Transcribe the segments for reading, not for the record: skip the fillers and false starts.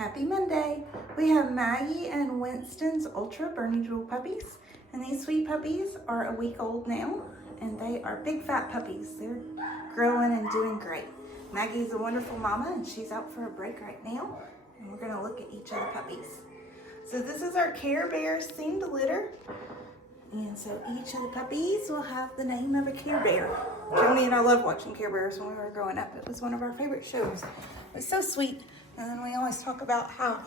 Happy Monday. We have Maggie and Winston's Ultra Bernedoodle puppies. And these sweet puppies are a week old now. And they are big fat puppies. They're growing and doing great. Maggie's a wonderful mama and she's out for a break right now. And we're going to look at each of the puppies. So this is our Care Bears themed litter. And so each of the puppies will have the name of a Care Bear. Joni and I loved watching Care Bears when we were growing up. It was one of our favorite shows. It was so sweet. And then we always talk about how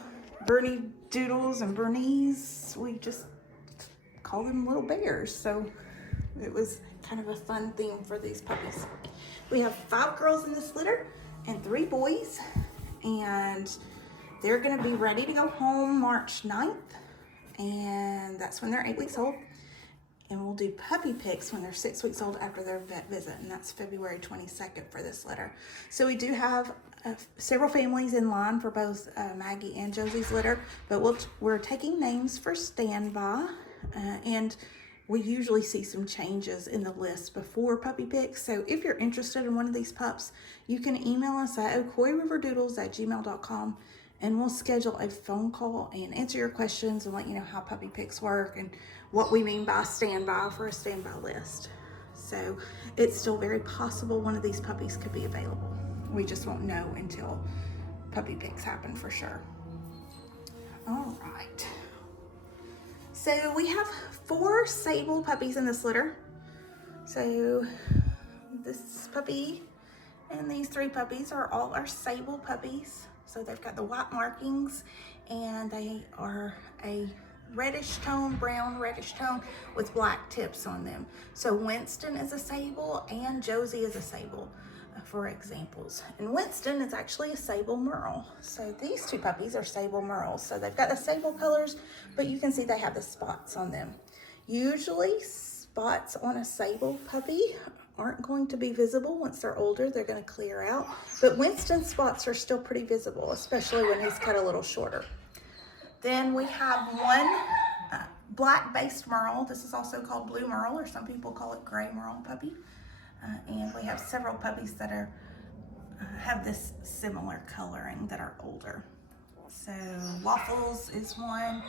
Bernie Doodles and Bernice, we just call them little bears. So it was kind of a fun theme for these puppies. We have 5 girls in this litter and 3 boys. And they're going to be ready to go home March 9th. And that's when they're 8 weeks old. And we'll do puppy picks when they're 6 weeks old after their vet visit, and that's February 22nd for this litter. So we do have several families in line for both Maggie and Josie's litter, but we're taking names for standby, and we usually see some changes in the list before puppy picks. So if you're interested in one of these pups, you can email us at ocoeeriverdoodles@gmail.com. And we'll schedule a phone call and answer your questions and let you know how puppy picks work and what we mean by standby for a standby list. So it's still very possible one of these puppies could be available. We just won't know until puppy picks happen for sure. All right. So we have 4 sable puppies in this litter. So this puppy and these 3 puppies are all our sable puppies. So they've got the white markings and they are a reddish tone, brown reddish tone with black tips on them. So Winston is a sable and Josie is a sable, for examples. And Winston is actually a sable merle. So these 2 puppies are sable merles. So they've got the sable colors, but you can see they have the spots on them. Usually spots on a sable puppy aren't going to be visible. Once they're older, they're going to clear out. But Winston's spots are still pretty visible, especially when he's cut a little shorter. Then we have one black-based merle. This is also called blue merle, or some people call it gray merle puppy. And we have several puppies that are have this similar coloring that are older. So Waffles is one,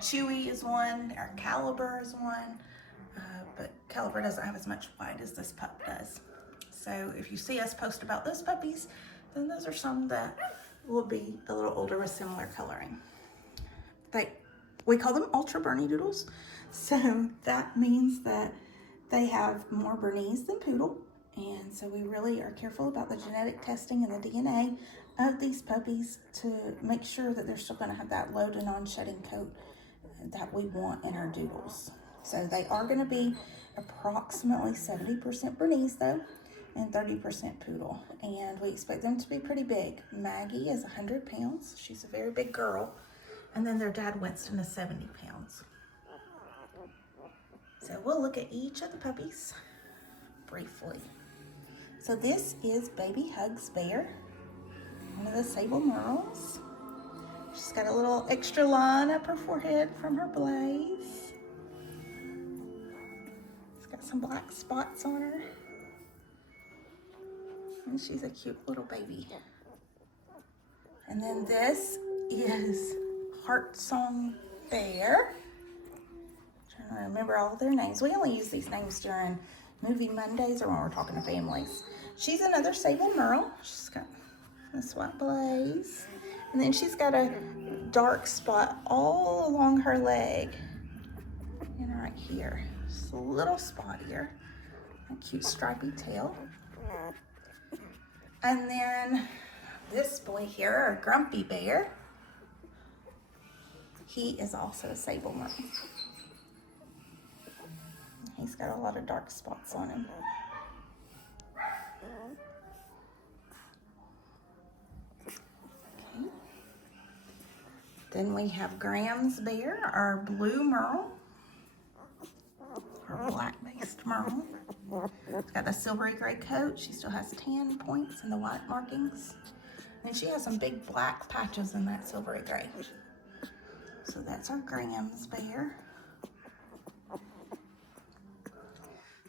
Chewy is one, our Caliber is one. But Caliber doesn't have as much white as this pup does. So if you see us post about those puppies, then those are some that will be a little older with similar coloring. We call them Ultra Bernedoodles. So that means that they have more Bernese than Poodle. And so we really are careful about the genetic testing and the DNA of these puppies to make sure that they're still going to have that low to non-shedding coat that we want in our Doodles. So they are going to be approximately 70% Bernese though, and 30% Poodle. And we expect them to be pretty big. Maggie is 100 pounds. She's a very big girl. And then their dad, Winston, is 70 pounds. So we'll look at each of the puppies briefly. So this is Baby Hugs Bear, one of the sable merles. She's got a little extra line up her forehead from her blaze. Some black spots on her, and she's a cute little baby. And then this is Heart Song Bear. I'm trying to remember all their names. We only use these names during movie Mondays or when we're talking to families. She's another sable merle. She's got this white blaze, and then she's got a dark spot all along her leg and right here. Just a little spot here, a cute stripy tail. And then this boy here, our Grumpy Bear, he is also a sable merle. He's got a lot of dark spots on him. Okay. Then we have Graham's Bear, our blue merle. Her black-based merle. It's got a silvery gray coat. She still has tan points and the white markings. And she has some big black patches in that silvery gray. So that's our Graham's Bear.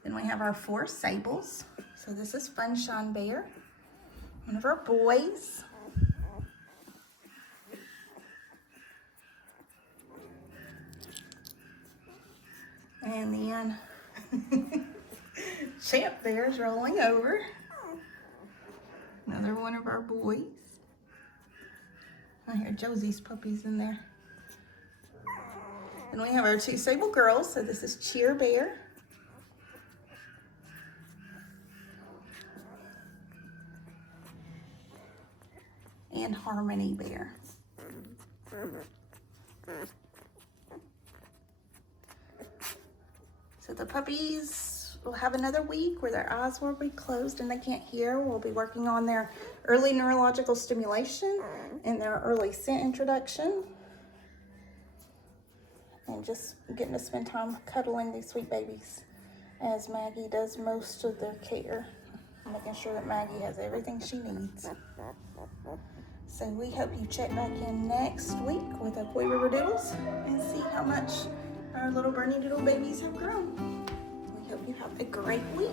Then we have our 4 sables. So this is Funshine Bear, one of our boys. And then Champ Bear's rolling over. Another one of our boys. I hear Josie's puppies in there. And we have our two sable girls. So this is Cheer Bear. And Harmony Bear. So the puppies will have another week where their eyes will be closed and they can't hear. We'll be working on their early neurological stimulation and their early scent introduction. And just getting to spend time cuddling these sweet babies as Maggie does most of their care. Making sure that Maggie has everything she needs. So we hope you check back in next week with Ocoee River Doodles and see how much our little Bernie Doodle babies have grown. We hope you have a great week.